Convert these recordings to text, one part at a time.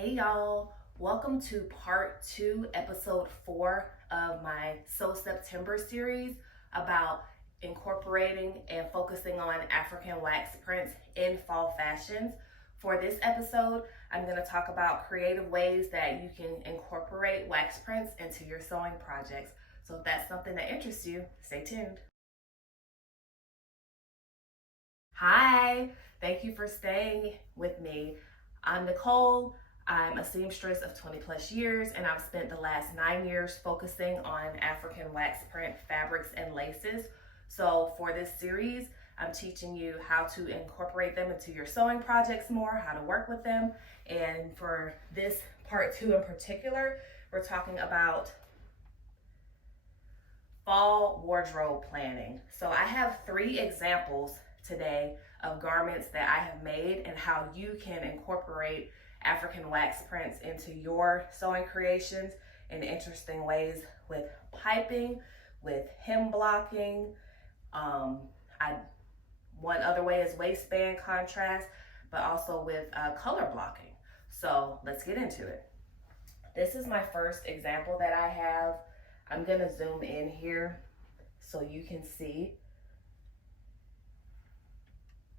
Hey y'all, welcome to part 2, episode 4 of my So September series about incorporating and focusing on African wax prints in fall fashions. For this episode, I'm going to talk about creative ways that you can incorporate wax prints into your sewing projects. So if that's something that interests you, stay tuned. Hi, thank you for staying with me. I'm Nicole. I'm a seamstress of 20 plus years, and I've spent the last 9 years focusing on African wax print fabrics and laces. So for this series, I'm teaching you how to incorporate them into your sewing projects more, how to work with them. And for this part 2 in particular, we're talking about fall wardrobe planning. So I have 3 examples today of garments that I have made and how you can incorporate African wax prints into your sewing creations in interesting ways with piping, with hem blocking. One other way is waistband contrast, but also with color blocking. So let's get into it. This is my first example that I have. I'm gonna zoom in here so you can see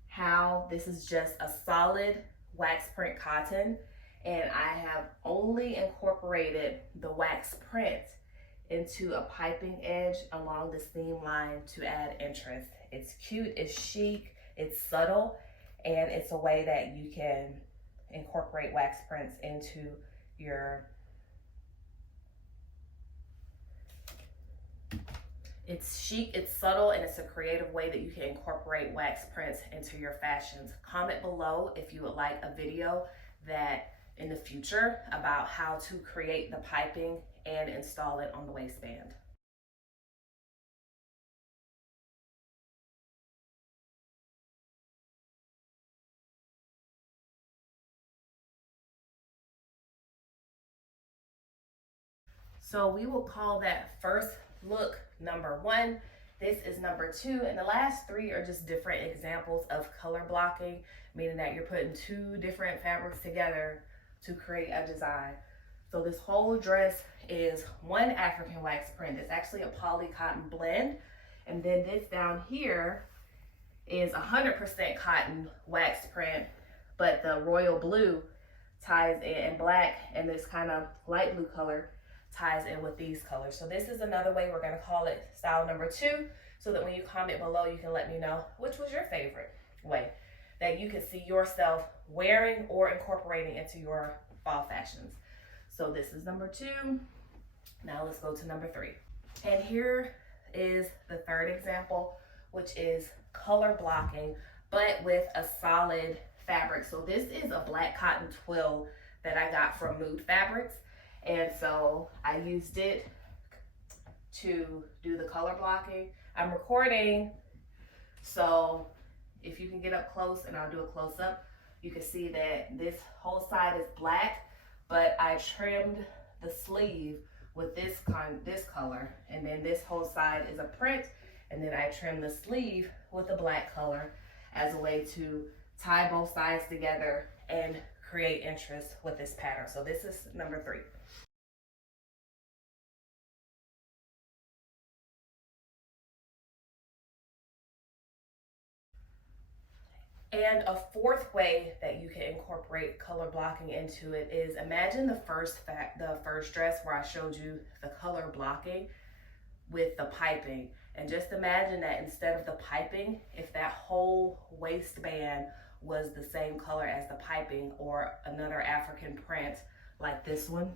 how this is just a solid wax print cotton, and I have only incorporated the wax print into a piping edge along the seam line to add interest. It's cute, it's chic, it's subtle, and it's a way that you can incorporate wax prints into your It's chic, it's subtle, and it's a creative way that you can incorporate wax prints into your fashions. Comment below if you would like a video that in the future about how to create the piping and install it on the waistband. So we will call that first look number 1. This is number 2, and the last 3 are just different examples of color blocking, meaning that you're putting 2 different fabrics together to create a design. So this whole dress is one African wax print. It's actually a poly cotton blend, and then this down here is 100% cotton wax print, but the royal blue ties in, and black and this kind of light blue color ties in with these colors. So this is another way we're going to call it style number 2, so that when you comment below, you can let me know which was your favorite way that you can see yourself wearing or incorporating into your fall fashions. So this is number 2. Now let's go to number 3. And here is the third example, which is color blocking, but with a solid fabric. So this is a black cotton twill that I got from Mood Fabrics. And so I used it to do the color blocking. I'm recording, so if you can get up close, and I'll do a close up, you can see that this whole side is black, but I trimmed the sleeve with this color, and then this whole side is a print, and then I trimmed the sleeve with a black color as a way to tie both sides together and create interest with this pattern. So this is number 3. And a fourth way that you can incorporate color blocking into it is, imagine the first dress where I showed you the color blocking with the piping. And just imagine that instead of the piping, if that whole waistband was the same color as the piping, or another African print like this one.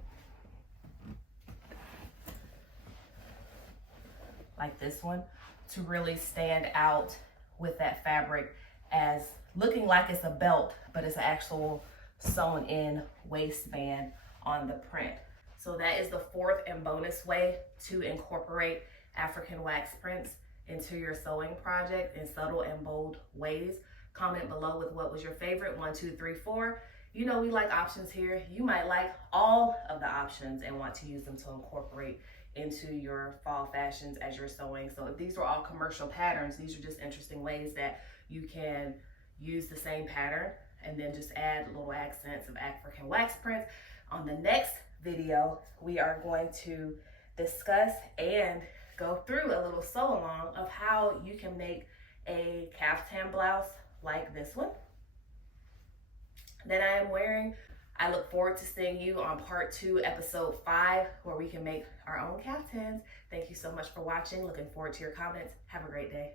Like this one, to really stand out with that fabric as looking like it's a belt, but it's an actual sewn in waistband on the print. So that is the fourth and bonus way to incorporate African wax prints into your sewing project in subtle and bold ways. Comment below with what was your favorite, 1, 2, 3, 4. You know we like options here. You might like all of the options and want to use them to incorporate into your fall fashions as you're sewing. So if these were all commercial patterns, these are just interesting ways that you can use the same pattern and then just add little accents of African wax prints. On the next video, we are going to discuss and go through a little sew along of how you can make a caftan blouse like this one that I am wearing. I look forward to seeing you on part 2, episode 5, where we can make our own caftans. Thank you so much for watching. Looking forward to your comments. Have a great day.